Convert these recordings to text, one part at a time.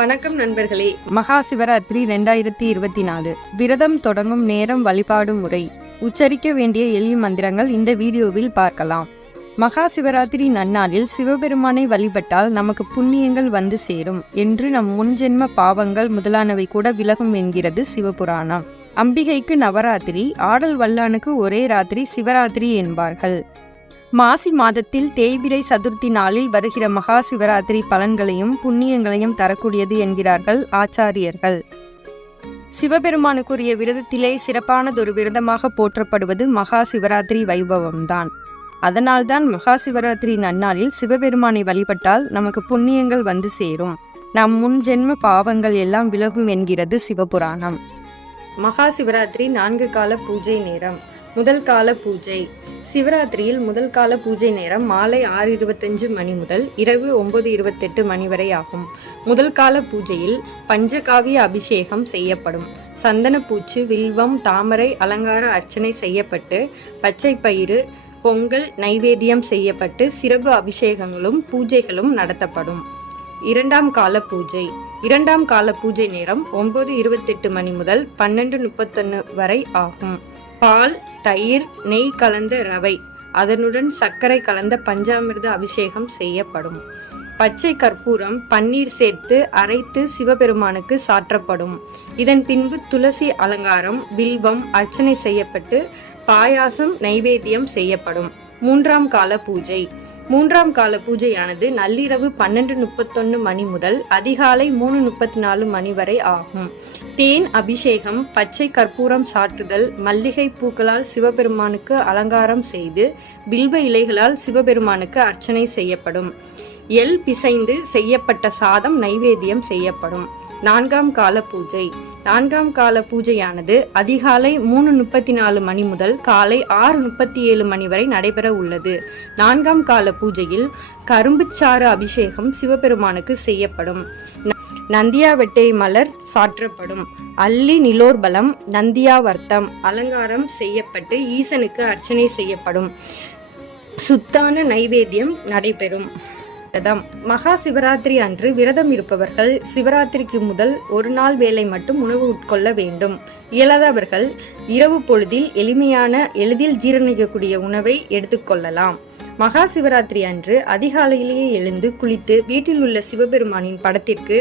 வணக்கம் நண்பர்களே. மகா சிவராத்திரி ரெண்டாயிரத்தி இருபத்தி நாலு. விரதம் தொடங்கும் நேரம் வழிபாடு முறை. உச்சரிக்க வேண்டிய எளிய மந்திரங்கள் இந்த வீடியோவில் பார்க்கலாம். மகா சிவராத்திரி நன்னாளில் சிவபெருமானை வழிபட்டால் நமக்கு புண்ணியங்கள் வந்து சேரும் என்று நம் முன்ஜென்ம பாவங்கள் முதலானவை கூட விலகும் என்கிறது சிவபுராணம். அம்பிகைக்கு நவராத்திரி ஆடல் வல்லானுக்கு ஒரே ராத்திரி சிவராத்திரி என்பார்கள். மாசி மாதத்தில் தேய்பிரை சதுர்த்தி நாளில் வருகிற மகா சிவராத்திரி பலன்களையும் புண்ணியங்களையும் தரக்கூடியது என்கிறார்கள் ஆச்சாரியர்கள். சிவபெருமானுக்குரிய விரதத்திலே சிறப்பானதொரு விரதமாக போற்றப்படுவது மகா சிவராத்திரி வைபவம்தான். அதனால்தான் மகா சிவராத்திரி நன்னாளில் சிவபெருமானை வழிபட்டால் நமக்கு புண்ணியங்கள் வந்து சேரும். நம் முன் ஜென்ம பாவங்கள் எல்லாம் விலகும் என்கிறது சிவபுராணம். மகா சிவராத்திரி நான்கு கால பூஜை நேரம். முதல் கால பூஜை. சிவராத்திரியில் முதல் கால பூஜை நேரம் மாலை ஆறு இருபத்தஞ்சு மணி முதல் இரவு ஒன்பது இருபத்தெட்டு மணி வரை ஆகும். முதல் கால பூஜையில் பஞ்சகாவிய அபிஷேகம் செய்யப்படும். சந்தனப்பூச்சு வில்வம் தாமரை அலங்கார அர்ச்சனை செய்யப்பட்டு பச்சை பயிறு பொங்கல் நைவேத்தியம் செய்யப்பட்டு சிறப்பு அபிஷேகங்களும் பூஜைகளும் நடத்தப்படும். இரண்டாம் கால பூஜை. இரண்டாம் கால பூஜை நேரம் ஒன்பது இருபத்தெட்டு மணி முதல் பன்னெண்டு முப்பத்தொன்று வரை ஆகும். பால் தயிர் நெய் கலந்த ரவை. அதனுடன் சர்க்கரை கலந்த பஞ்சாமிர்த அபிஷேகம் செய்யப்படும். பச்சை கற்பூரம் பன்னீர் சேர்த்து அரைத்து சிவபெருமானுக்கு சாற்றப்படும். இதன் பின்பு துளசி அலங்காரம் வில்வம் அர்ச்சனை செய்யப்பட்டு பாயாசம் நைவேத்தியம் செய்யப்படும். மூன்றாம் கால பூஜை. மூன்றாம் கால பூஜையானது நள்ளிரவு பன்னெண்டு முப்பத்தொன்னு மணி முதல் அதிகாலை மூணு முப்பத்தி நாலு மணி வரை ஆகும். தேன் அபிஷேகம் பச்சை கற்பூரம் சாற்றுதல் மல்லிகை பூக்களால் சிவபெருமானுக்கு அலங்காரம் செய்து பில்வ இலைகளால் சிவபெருமானுக்கு அர்ச்சனை செய்யப்படும். எல் பிசைந்து செய்யப்பட்ட சாதம் நைவேத்தியம் செய்யப்படும். நான்காம் கால பூஜை. நான்காம் கால பூஜையானது அதிகாலை மூணு முப்பத்தி நாலு மணி முதல் காலை ஆறு முப்பத்தி ஏழு மணி வரை நடைபெற உள்ளது. நான்காம் கால பூஜையில் கரும்புச்சாறு அபிஷேகம் சிவபெருமானுக்கு செய்யப்படும். ந- நந்தியாவெட்டை மலர் சாற்றப்படும். அல்லி நிலோர்பலம் நந்தியாவர்த்தம் அலங்காரம் செய்யப்பட்டு ஈசனுக்கு அர்ச்சனை செய்யப்படும். சுத்தான நைவேத்தியம் நடைபெறும். விரதம் மகா சிவராத்திரி அன்று விரதம் இருப்பவர்கள் சிவராத்திரிக்கு முதல் ஒரு நாள் வேளை மட்டும் உணவு உட்கொள்ள வேண்டும். இயலாதவர்கள் இரவு பொழுதில் எளிமையான எளிதில் ஜீரணிக்கக்கூடிய உணவை எடுத்துக்கொள்ளலாம் மகா சிவராத்திரி அன்று அதிகாலையிலேயே எழுந்து குளித்து வீட்டில் உள்ள சிவபெருமானின் படத்திற்கு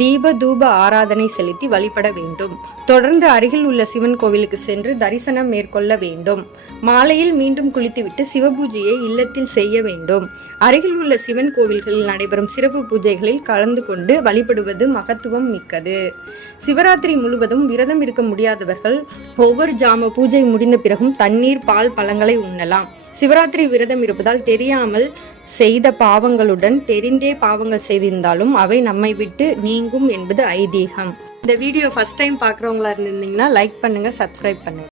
தீப தூப ஆராதனை செலுத்தி வழிபட வேண்டும். தொடர்ந்து அருகில் உள்ள சிவன் கோவிலுக்கு சென்று தரிசனம் மேற்கொள்ள வேண்டும். மாலையில் மீண்டும் குளித்துவிட்டு சிவபூஜையை இல்லத்தில் செய்ய வேண்டும். அருகில் உள்ள சிவன் கோவில்களில் நடைபெறும் சிறப்பு பூஜைகளில் கலந்து கொண்டு வழிபடுவது மகத்துவம் மிக்கது. சிவராத்திரி முழுவதும் விரதம் இருக்க முடியாதவர்கள் ஒவ்வொரு ஜாம பூஜை முடிந்த பிறகும் தண்ணீர் பால் பழங்களை உண்ணலாம். சிவராத்திரி விரதம் இருப்பதால் தெரியாமல் செய்த பாவங்களுடன் தெரிந்தே பாவங்கள் செய்திருந்தாலும் அவை நம்மை விட்டு நீங்கும் என்பது ஐதீகம். இந்த வீடியோ ஃபர்ஸ்ட் டைம் பார்க்குறவங்களா இருந்திருந்தீங்கன்னா லைக் பண்ணுங்கள் சப்ஸ்கிரைப் பண்ணுங்கள்